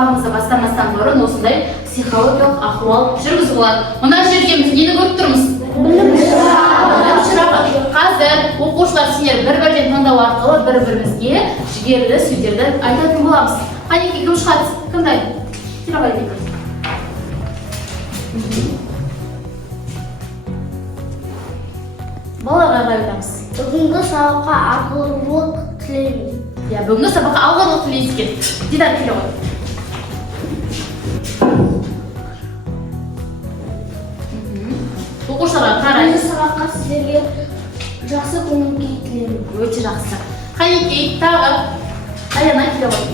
сабағымызды бастамастан бұрын осындай психологиялық ахуал жүргізіп алады. Мына жерде біз нені көріп тұрмыз? Білім шырағы. Қазір оқушылар сендер бір-бірден таңдау арқылы бір-бірімізге жігерлі сөздерді айтатын боламыз. Қанеке кім шығады? Кімді айт? Балаларға қалай айтамыз? Бүгінгі сабаққа алғырлық тілейміз. Бүгінгі сабаққа алғырлық тілейміз екен. Дидар келе ғой. Оқушыларға қарай. Бүгінгі сабаққа сіздерге жақсы көңіл-күй тілеймін. Өте жақсы. Қанеке тағы Аяна келе ғой.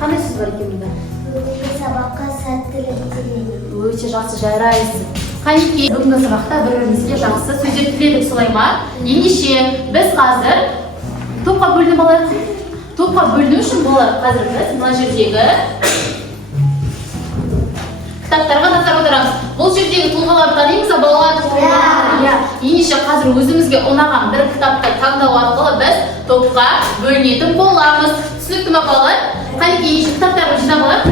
Қандай сөз бар екен мұнда? Бүгінгі сабаққа сәттілік тілеймін. Өте жақсы, жарайсың. Қанеке бүгінгі сабақта бір-бірімізге жақсы сөздер тіледік, солай ма? Ендеше біз қазір топқа бөлініп алайық. Топқа бөліну үшін болар. Қазір біз мына жердегі кітаптарға назар аударамыз. Бұл жердегі тұлғаларды танимыз ба балалар? Иә. Ендеше қазір өзімізге ұнаған бір кітапты таңдау арқылы біз топқа бөлінетін боламыз. Түсінікті ме балалар? Қанеке ендеше кітаптарды жинап алайық.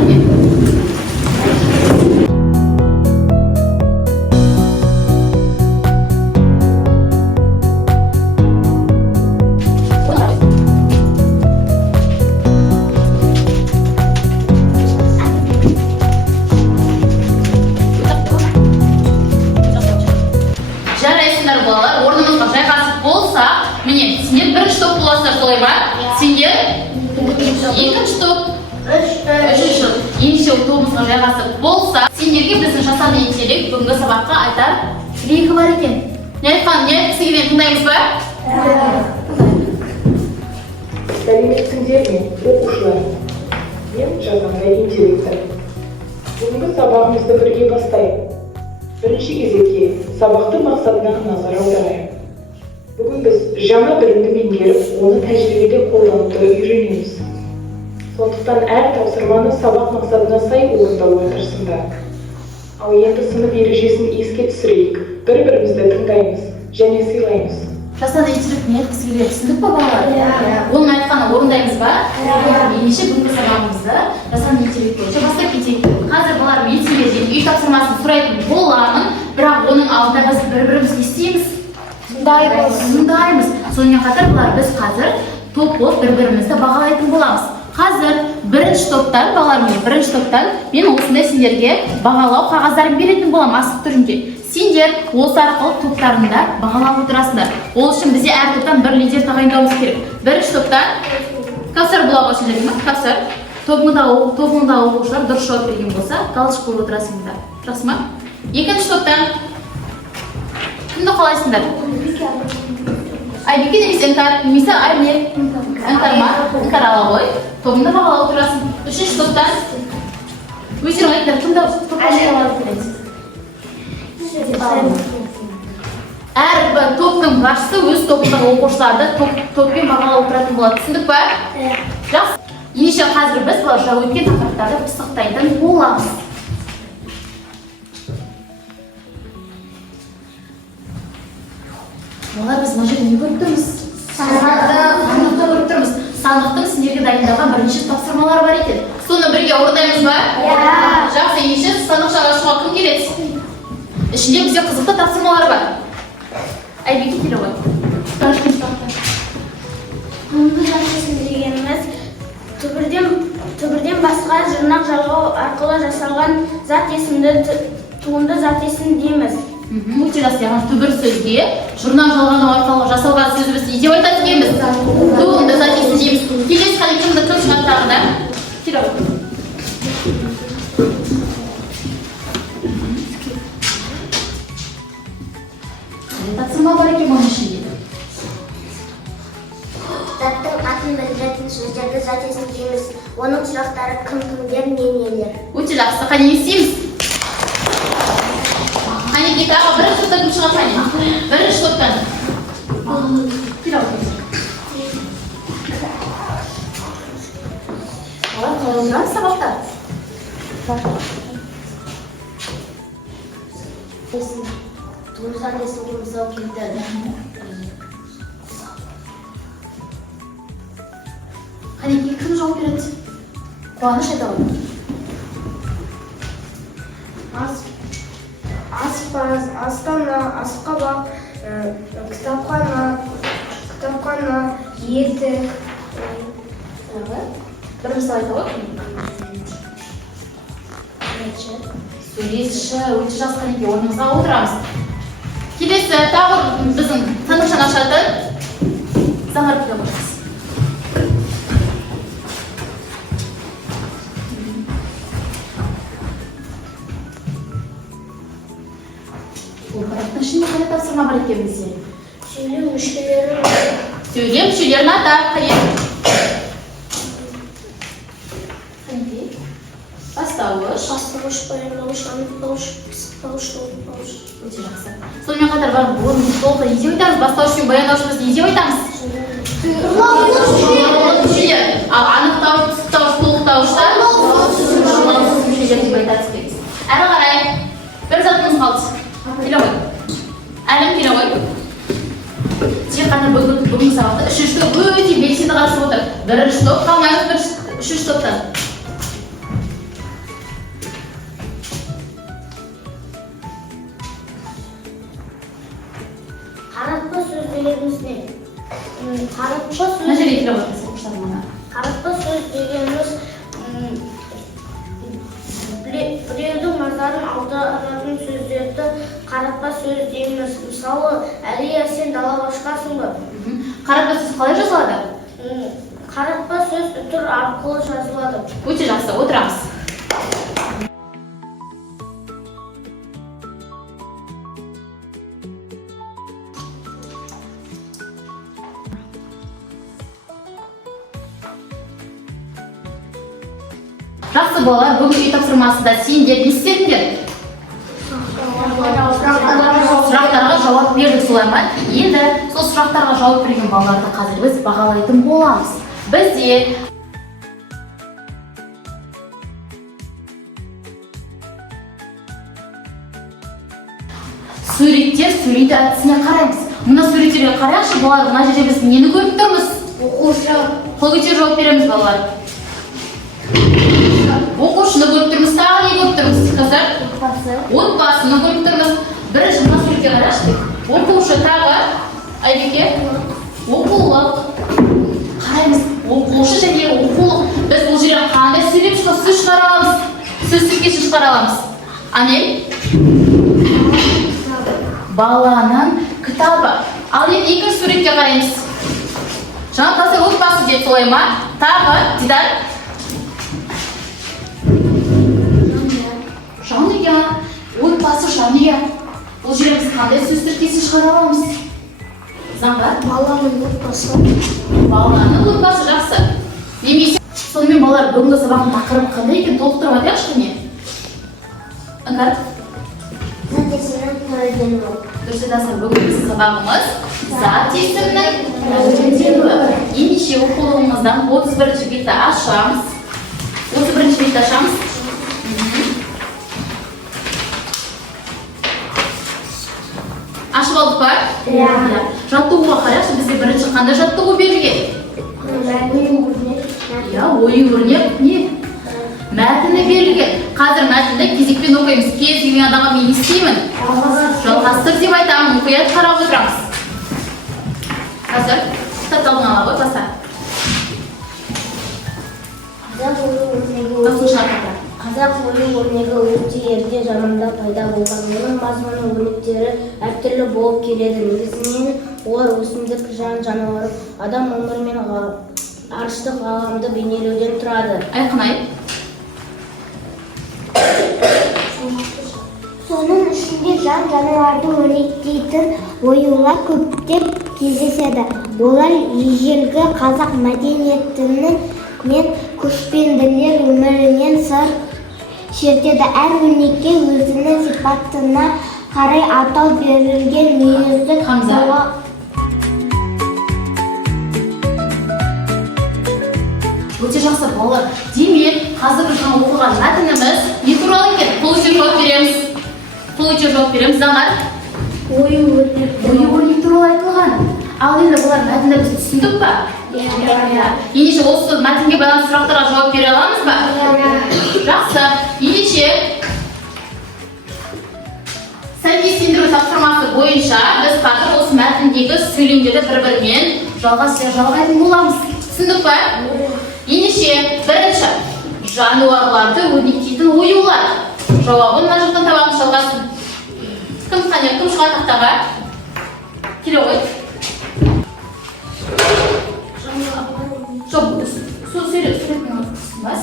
Екінші топ, үшінші топ. Ендеше тобымызға жайғасып болса, сендерге біздің жасан интеллект бүгінгі сабаққа айтар тілегі бар екен. Не айтқысы келгенін тыңдаймыз ба? Сәлеметсіңдер ме, оқушылар? Мен жасанды интеллектім. Бүгінгі сабағымызды бірге бастайық. Бірінші кезекте сабақтың мақсатына назар аударайық. Бүгін біз жаңа білімді меңгеріп, оны тәжірибеде қолдануды үйренеміз. Сондықтан әр тапсырманы сабақ мақсатына сай орындауға тырысыңдар. Ал енді сынып ережесін еске түсірейік. Бір-бірімізді тыңдаймыз және сыйлаймыз. Жасанды интеллект не айтқысы келеді, түсіндік па балалар? Оның айтқанын орындаймыз ба? Ендеше бүгінгі сабағымызды жасанды интеллект бойынша бастап кетейік. Қазір балалар мен сендерден үй тапсырмасын сұрайтын боламын, бірақ оның алдында біз бір-бірімізге істейміз. Тыңдаймыз. Сонымен қатар бұлар біз қазір топ болып бір-бірімізді бағалайтын боламыз. Қазір бірінші топтан мен осындай сендерге бағалау қағаздарын беретін болам асық түрінде. Сендер осы арқылы топтарында бағалап отырасыңдар. Ол үшін бізде әр топтан бір лидер тағайындауымыз керек. Бірінші топтан Кәусар бұлауға сөйледі ме? Кәусар, тобыңда оқушылар дұрыс жауап берген болса, галочка қойып отырасыңдар. Жақсы ма? Екінші топтан кімді қалайсыңдар? Айбеке немесе Іңкар, немесе Арнел. Іңкар ма? Іңкар ала ғой. Тобыңда бағалап отырасың. Үшінші топтан өздерің айтыңдар, кімді топқа бағалап келесіз? Әрбір топтың басшысы өз тобындағы оқушыларды топпен бағалап отыратын болады. Түсіндік па? Жақсы. Ендеше қазір біз бұлар өткен тақырыптарды пысықтайтын боламыз. Олар біз мына жерде не көріп тұрмыз? Сандықты көріп тұрмыз. Сандықтың сендерге дайындалған бірінші тапсырмалары бар екен. Соны бірге орындаймыз ба? Жақсы, ендеше сандықшаға ашуға кім келеді? Ішінде бізде қызықты тапсырмалар бар. Айбеке келе ғой. Бүгінгі жақсысын дегеніміз түбірден басқа жұрнақ жалғау арқылы жасалған зат есімді туынды зат есім дейміз. Өте жақсы, яғни түбір сөзге жұрнақ жалғау арқылы жасалған сөзді біз не деп айтады дейміз? Туынды зат есім дейміз. Келесі қане кімді кім шығады тағы да? Келе ғой. Тапсырма бар екен оның ішінде. Заттың атын білдіретін сөздерді зат есім дейміз. Оның сұрақтары кім-кімдер, не-нелер. Өте жақсы, қане естейміз. Қанеке тағы бірінші топтан кім шығады қане? Бірінші топтан. Келе ғой. Олар қалай отырамыз сабақта? Туындызат есімге мысал келтірді. Қанекей кім жауап береді? Қуаныш айта ғой. Аспаз, астана, асқабақ, кітапхана, етік. Бір мысал айта ғой. Суретші, өте жақсы. Қанекей орнымызға отырамыз. Келесі тағы біздің танышын ашатын Заңғар педагогымыз. Бұл парақтың ішінде қандай тапсырма бар екен бізде? Сөйлем мүшелері. Сөйлем мүшелерін атап, қайын. Қанекей? Бастауыш. Бастауыш, баяндауыш, анықтауыш, пысықтауыш, толықтауыш. Өте жақсы. Сонымен қатар бар орынды толықта не деп айтамыз? Бастауыш пен баяндауыш біз не деп айтамыз? Мүшелер. Ал анықтауыш, пысықтауыш, толықтауыштар мүшелер деп айтады. Әрі қарай бір затымыз қалды. Келе ғой. Әлім келе ғой. Тек қана бүгінгі сабақта үшінші топ өте белсенді қатысып отыр. Бірінші топ қалмаймыз, үшінші топтан. Қаратпа сөз дегеніміз не? Мына жерге келе отырмыз оқушылар мына. Қаратпа сөз дегеніміз біреудің назарын аударатын сөздерді қаратпа сөз дейміз. Мысалы, Әлия, сен далаға шығасың ба? Қаратпа сөз қалай жазылады? Қаратпа сөз үтір арқылы жазылады. Өте жақсы, отырамыз. Жақсы балалар, бүгін үй тапсырмасында сендер не істедіңдер? Сұрақтарға жауап бердік, солай ма? Енді сол сұрақтарға жауап берген балаларды қазір біз бағалайтын боламыз. Бізде суреттер сөйлейді әдісіне қараймыз. Мына суреттерге қарайықшы балалар, мына жерде біз нені көріп тұрмыз? Оқушы. Қол көтеріп жауап береміз балалар. Оқушыны көріп тұрмыз, тағы не көріп тұрмыз? Қазір отбасыны көріп тұрмыз. Бірінші мына суретке қарайықшы. Оқушы тағы Айбеке оқулық. Қараймыз, оқушы және оқулық. Біз бұл жерден қандай сөйлем сөз шығара аламыз? Сөз тіркесін шығара аламыз. Анел? Баланың кітабы. Ал енді екінші суретке қараймыз. Жаңа қазір отбасы деп солай ма? Тағы Дидар? Жанұя, отбасы жанұя. Бұл жерде біз қандай сөз тіркесін шығара аламыз? Заңғар? Баланың отбасы. Баланың отбасы жақсы. Немесе сонымен балалар бүгінгі сабақтың тақырыбы қандай екен? Толықтырып айтайықшы не? Іңкәр? Зат есімнің түрленуі. Дұрыс айтасың, бүгінгі сабағымыз зат есімнің түрленуі. Ендеше оқулығымыздан 31-ші бетті ашамыз. 31-ші бетті ашамыз. Ашып алдық па? Жаттығуға қарайықшы, бізге бірінші қандай жаттығу берілген? Ою-өрнек не? Мәтіні берілген. Қазір мәтінді кезекпен оқимыз. Кез келген адамға мен істеймін. Жалғастыр деп айтамын, мұқият қарап отырамыз. Қазір кітап алдын ала ғой, баса. Қазақ ою-өрнегі өте ерте заманда пайда болған. Оның мазмұны өрнектері әртүрлі болып келеді. Негізінен олар өсімдік, жан-жануар, адам өмірі мен ғарыштық ғаламды бейнелеуден тұрады. Айқынай. Соның ішінде жан-жануарды өрнектейтін оюлар көптеп кездеседі. Олар ежелгі қазақ мәдениетінің мен көшпенділер өмірінен сыр шертеді. Әр өрнекке өзінің сипатына қарай атау берілген. Мүйізді Хамза. Өте жақсы балалар. Демек, қазіргі жаңа оқыған мәтініміз не туралы екен? Қол көтеріп жауап береміз. Қол көтеріп жауап береміз. Заңғар? Ою-өрнек туралы айтылған. Ал енді бұлар мәтінді біз түсіндік па? Ендеше осы мәтінге байланысты сұрақтарға жауап бере аламыз ба? Жақсы. Ендеше сәйкестендіру тапсырмасы бойынша біз қазір осы мәтіндегі сөйлемдерді бір-бірімен жалғайтын боламыз. Түсіндік па? Ендеше бірінші жануарларды өрнектейтін оюлар. Жауабын мына жақтан табамыз, жалғасын. Кім шығады тақтаға? Келе ғой. Жоқ, сол сөйлейтін бас.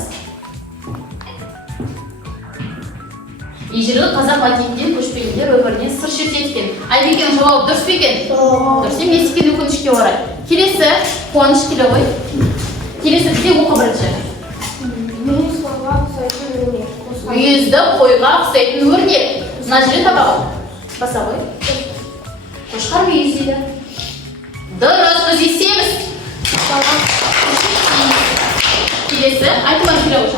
Ежелгі қазақ мәдениетінен көшпелілер өмірінен сыр шертетін. Айбекенің жауабы дұрыс па екен? Дұрыс емес екен өкінішке орай. Келесі қуаныш келе ғой. Келесі бізде оқы бірінші. Мүйізді қойға ұқсайтын өрнек. Мына жерде табамыз. Баса ғой. Қошқар мүйіз дейді. Дұрыс, біз естеміз. Келесі айтылған келе ғой.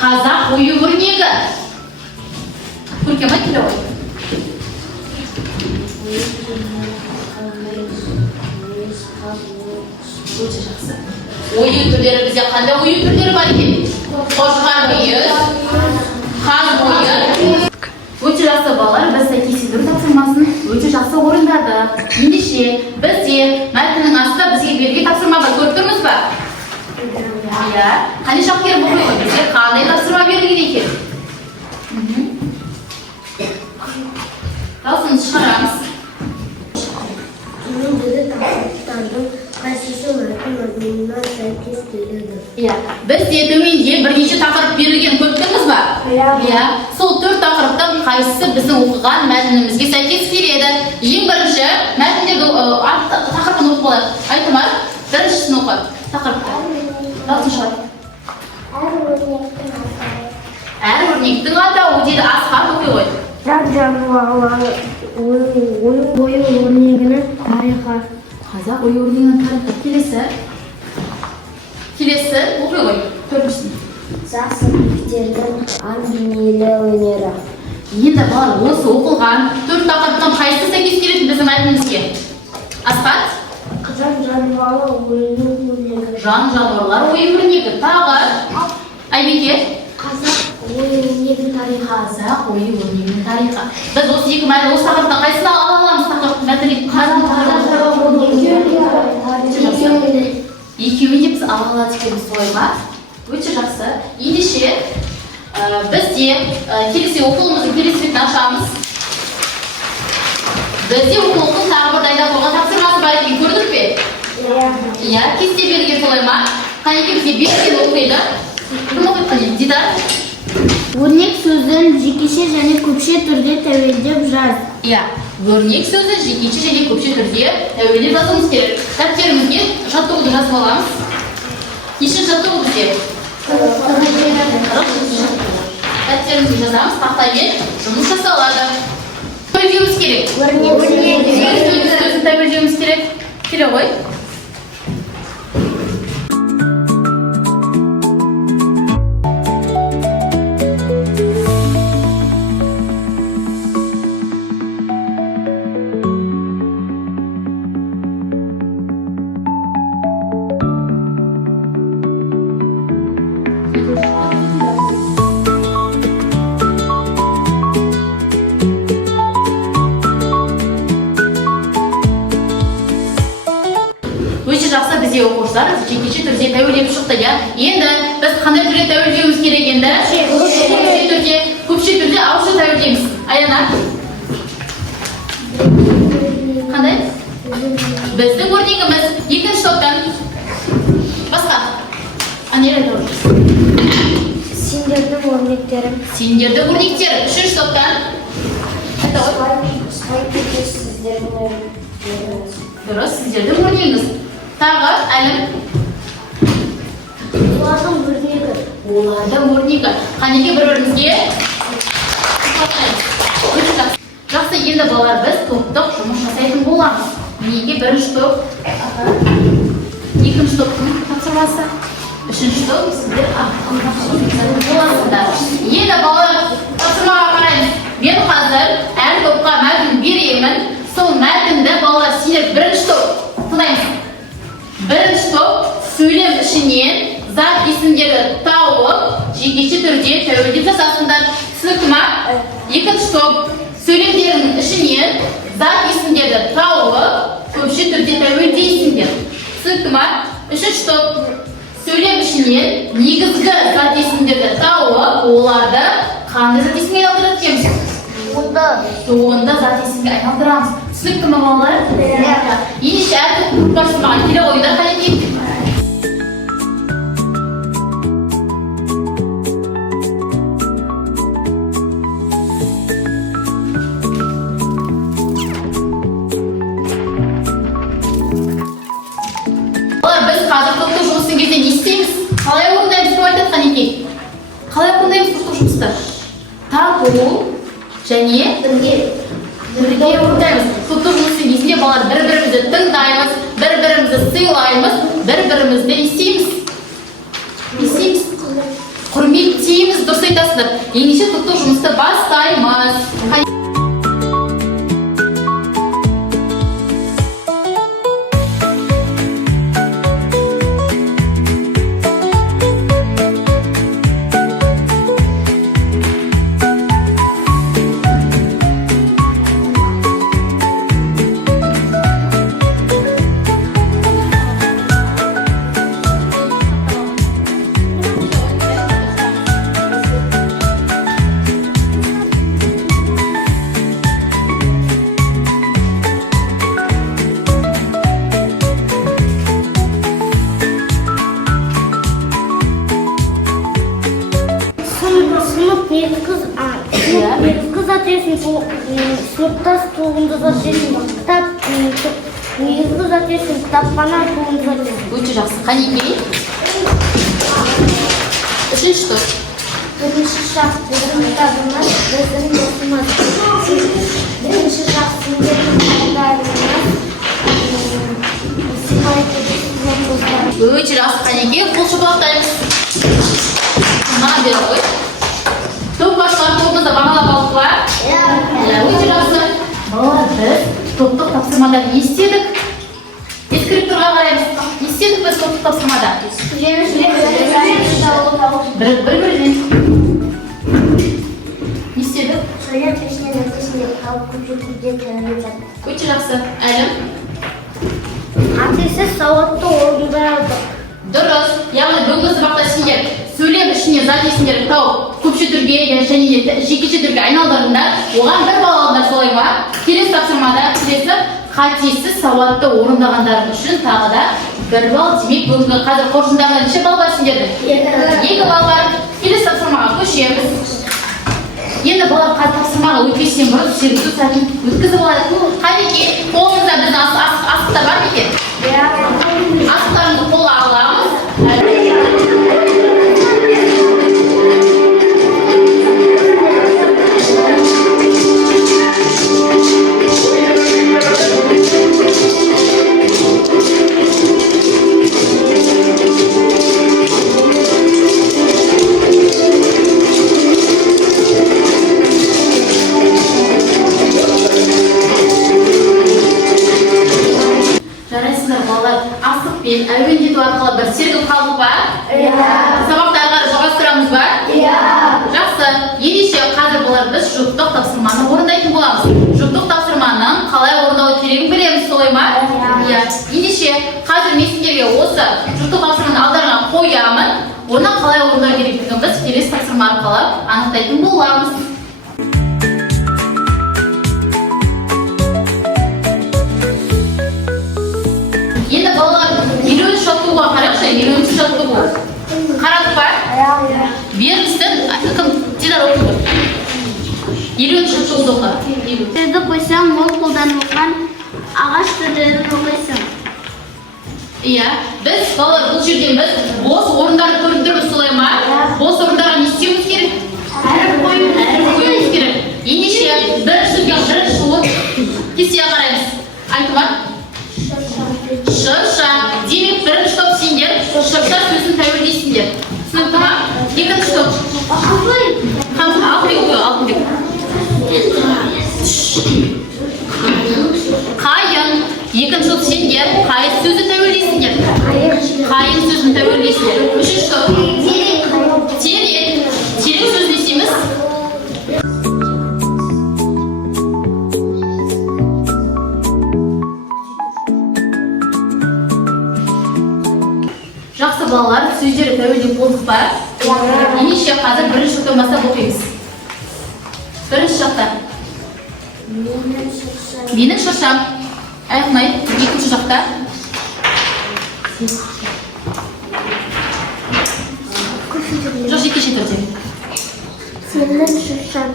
Қазақ ою өрнегі. Көркем ай келе ғой. Өте жақсы. Ою түрлері бізде қандай ою түрлері бар екен? Қошқар мүйіз, қаз ойы. Өте жақсы балалар, біз сәйкестендіру тапсырмасын өте жақсы орындады. Ендеше бізде мәтіннің астында бізге берген тапсырма бар. Көріп тұрмыз ба? Иә. Қане шаққер бұл ғой, бізге қандай тапсырма берілген екен? Дауысымызды шығарамыз. Төмендегі тақырыптардың қайсысы мәтін мазмұнына сәйкес келеді? Иә. Бізде төменде бірнеше тақырып берілген, көріп тұрмыз ба? Иә. Сол 4 тақырыптан қайсысы біздің оқыған мәтінімізге сәйкес келеді? Ең бірінші мәтіндегі тақырыбын оқып алайық. Айтымар, біріншісін оқы. Тақырыпты. Дауысын шығар. Әр өрнектің атауы дейді, Асқар оқи ғой. Жануарлар ою өрнегінің тарихы. Қазақ ою өрнегінің тарихы. Келесі оқи ғой. Төртіншісін. Жас мектептердің бейнелі өнері. Енді балалар, осы оқылған 4 тақырыптан қайсысы сәйкес келеді біздің мәтінімізге? Асқар? Жануарлар ою өрнегі. Жануарлар ою өрнегі. Тағы? Айбеке? Қазақ ою өрнегінің тарихы. Қазақ ою өрнегінің тарихы. Біз осы екі мәтін, осы тақырыптан қайсысын ала аламыз? Тақырып мәтінге екеуін де біз ала алады екенбіз, солай ма? Өте жақсы. Ендеше бізде келесі оқулығымыздың келесі бетін ашамыз. Бізде оқулықтың тағы бір дайындап қойған тапсырмасы бар екен, көрдік пе? Иә, кесте берген, солай ма? Қанеке бізде берген оқиды. Кім оқиды қане? Дидар? Өрнек сөзін жекеше және көпше түрде тәуелдеп жаз. Иә, өрнек сөзі жекеше және көпше түрде тәуелдеп жазуымыз керек. Дәптерімізге жаттығуды жазып аламыз. Неше жаттығу бізде? Дәптерімізге жазамыз, тақтаймен жұмыс жасалады. Тәуелдеуіміз керек. Өрнек сөзін тәуелдеуіміз керек. Келе ғой. Жақсы, бізде оқушылар жекеше түрде тәуелдеп шықты. Енді біз қандай түрде тәуелдеуіміз керек енді? Көпше түрде ауызша тәуелдейміз. Аяна? Қандай? Біздің өрнегіміз екінші топтан. Басқа? Анелі тұрып. Сендердің өрнектері. Сендердің өрнектері. Үшінші топтан. Дұрыс, сіздердің өрнегіңіз. Тағы, әлім? Олардың өрнегі. Олардың өрнегі. Қанеке бір-бірімізге? Жақсы, енді балалар біз топтық жұмыс жасайтын боламыз. Неге бірінші топ? Екінші топтың тапсырмасы? Үшінші топ сіздер боласыңдар. Енді балалар тапсырмаға қараймыз. Мен қазір әр топқа мәтін беремін. Сол мәтінді балалар сендер бірінші топ тыңдаймыз. Бірінші топ сөйлем ішінен зат есімдерді тауып, жекеше түрде тәуелдеп жасасыңдар. Түсінікті ма? Екінші топ сөйлемдердің ішінен зат есімдерді тауып, көпше түрде тәуелдейсіңдер. Түсінікті ма? Үшінші топ сөйлем ішінен негізгі зат есімдерді тауып, оларды қандай зат есімге айналдырады дейміз? Туынды зат есімге айналдырамыз. Түсінікті ма балалар? Ендеше әр группасы маған келе қойыңдар, қанекей. Біз қазір топтық жұмыстың кезде не істейміз? Қалай орындаймыз деп айтады қанекей? Қалай орындаймыз топтық жұмысты? Тату және бірге орындаймыз. Топтық жұмыстың кезінде балалар бір-бірімізді тыңдаймыз, бір-бірімізді сыйлаймыз, бір-бірімізді не істейміз? Құрметтейміз, дұрыс айтасыздар. Ендеше топтық жұмысты бастаймыз. Негізгі зат есім сыныптас туынды зат есім кітап, негізгі зат есім кітапхана туынды зат есім. Өте жақсы. Қанекей? Үшінші топ. Бірінші шақ біздің кітабымыз, біздің досымыз. Бірінші шақ сендердің кітабымыз, сыйлайды біздің достар. Өте жақсы. Қанекей? Қол шапалақтаймыз. Маған бері қой. Топ басшылар тобымызды бағалап алдық па? Өте жақсы. Балалар, біз топтық тапсырмада не істедік? Ескіріп тұрға қараймыз. Не істедік біз топтық тапсырмада? Бір-бірден. Не істедік? Сөйлем ішінен өтесінде қалып көпшілікте тәуелдеп жатыр. Өте жақсы. Әлім? Атесі сауатты орындайды. Дұрыс. Яғни бүгінгі сабақта сендер сөйлем ішіне зат есімдерді тауып, көпше түрге және жекеше түрге айналдырыңдар. Оған бір балл алыңдар, солай ма? Келесі тапсырмада келесі қатесіз сауатты орындағандарың үшін тағы да бір балл. Демек бүгінгі қазір қоржындағы неше балл бар сендердің? 2 балл бар. Келесі тапсырмаға көшеміз. Енді балалар қазір тапсырмаға өтпестен бұрын сергізу сәтін өткізіп алайық. Қанекей, қолыңызда біздің асықтар бар ма екен? Асықтарыңызды қолға аламыз. Жарайсыздар балалар, асықпен әуендету арқылы бір сергіп қалдық ба? Сабақтарға жалғастырамыз ба? Жақсы. Ендеше қазір балалар біз жұптық тапсырманы орындайтын боламыз. Жұптық тапсырманың қалай орындалу керегін білеміз, солай ма? Ендеше қазір мен сендерге осы жұптық тапсырманы алдарына қоямын. Оны қалай орындау керектігін біз келесі тапсырма арқылы анықтайтын боламыз. Енді балалар елеуінші жаттығуға қарақшы, елеуінші жаттығу. Қарадық па? Беріністің кім? Дидар оқиды. Елеуінші жаттығуды оқы. Сөзді қойсам, ол қолданылған ағаш түрлерін оқисың. Иә, біз балалар бұл жерден біз бос орындарды көріп тұрмыз, солай ма? Бос орындарға не істеуіміз керек? Әріп қоюымыз керек. Ендеше бірінші от кестеге қараймыз. Айтуға? Шырша. Демек бірінші топ сендер шырша сөзін тәуелдейсіңдер. Түсінікті ма? Екінші топ. Алтынбек. Қайын. Екінші топ сендер қайын сөзі тәуелдейсіңдер. Қайын сөзін тәуелдейсіңдер. Үшінші топ терек. Терек сөзін естиміз. Жақсы балалар, сөздері тәуелдеп болдық па? Ендеше қазір бірінші топтан бастап оқимыз. Бірінші жақта. Менің шыршам. Аяқмай, екінші жақта. Жоқ, жекеше түрде. Сенің шыршаң.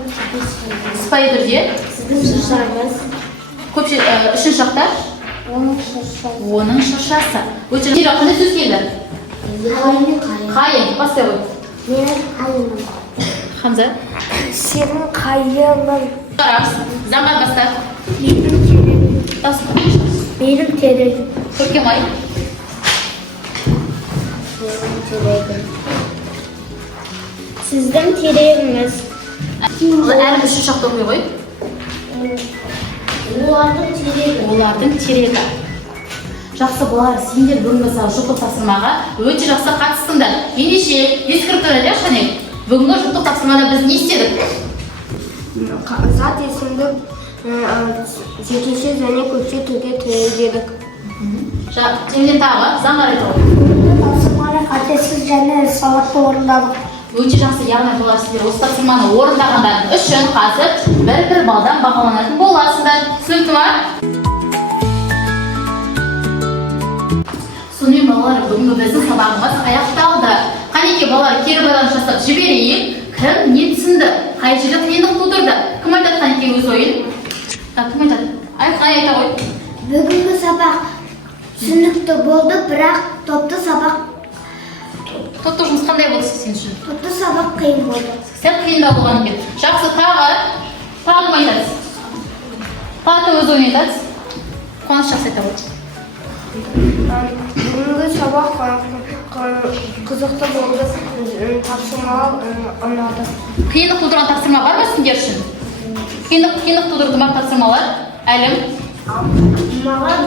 Сыпайы түрде. Сіздің шыршаңыз. Үшінші жақта. Оның шыршасы. Оның шыршасы. Өте қандай сөз келді? Қайын, бастай ғой. Менің қайыным. Хамза. Сенің қайының. Қарамыз. Заман баста. Менің терегім. Көркемай. Сіздің терегіңіз. Әрі үшінші жақта оқи ғой. Олардың терегі. Жақсы балалар, сендер бүгінгі жұптық тапсырмаға өте жақсы қатыстыңдар. Ендеше, ескіріп тұрады, қане? Бүгінгі жұптық тапсырмада біз не істедік? Зат есімді жекеше және көпше түрге теңдедік. Темден тағы, заңғар айтып ғой. Тапсырманы қатесіз және сауатты орындадық. Өте жақсы, яғни балалар сіздер осы тапсырманы орындағандар үшін қазір бір балдан бағаланатын боласыңдар. Түсінікті ма? Сонымен балалар, бүгінгі біздің сабағымыз аяқталды. Қанеке балалар, кері байланыс жасап жіберейік. Кім не түсінді? Қай жерде қиындық тудырды? Кім айтады Қанеке өз ойын? Кім айтады? Айта ғой. Бүгінгі сабақ түсінікті болды, бірақ топты сабақ жұмыс қандай болды сен үшін? топты сабақ қиын болды. Сәл қиындау болған екен. Жақсы, тағы кім айтады? Тағы өз ойын айтады. Қуаныш жақсы айта ғой. Бүгінгі сабақ қызықты болды, тапсырмалар ұнады. Қиындық тудырған тапсырма бар ма сендер үшін? Қиындық тудырды ма тапсырмалар? Әлім? Маған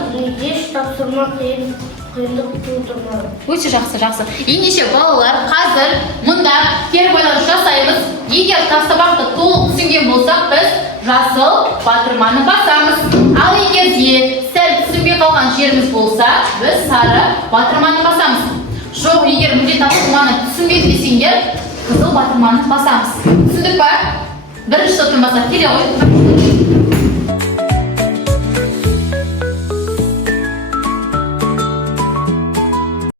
еш тапсырма қиындық тудырмады. Өте жақсы. Ендеше балалар, қазір мұнда кері байланыс жасаймыз. Егер сабақты толық түсінген болсақ, біз жасыл батырманы басамыз. Ал егер де сәл түсінбей қалған жеріміз болса, біз сары батырманы басамыз. Жоқ, егер мүлде тапсырманы түсінбеді десеңдер, қызыл батырманы басамыз. Түсіндік па? Бірінші топтан бастап келе ғой.